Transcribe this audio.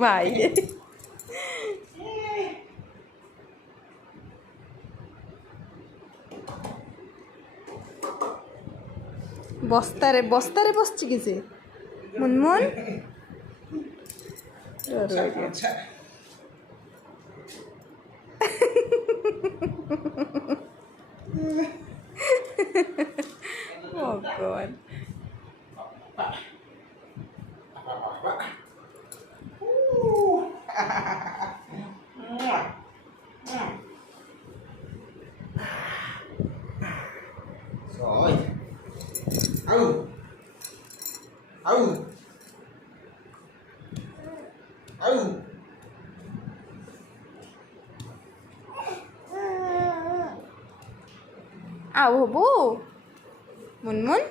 ভাই বস্তারে বস্তারে বসছি কি যে Munmun Oh God. Rồi. Au. Au. Au. আও হবো মুনমুন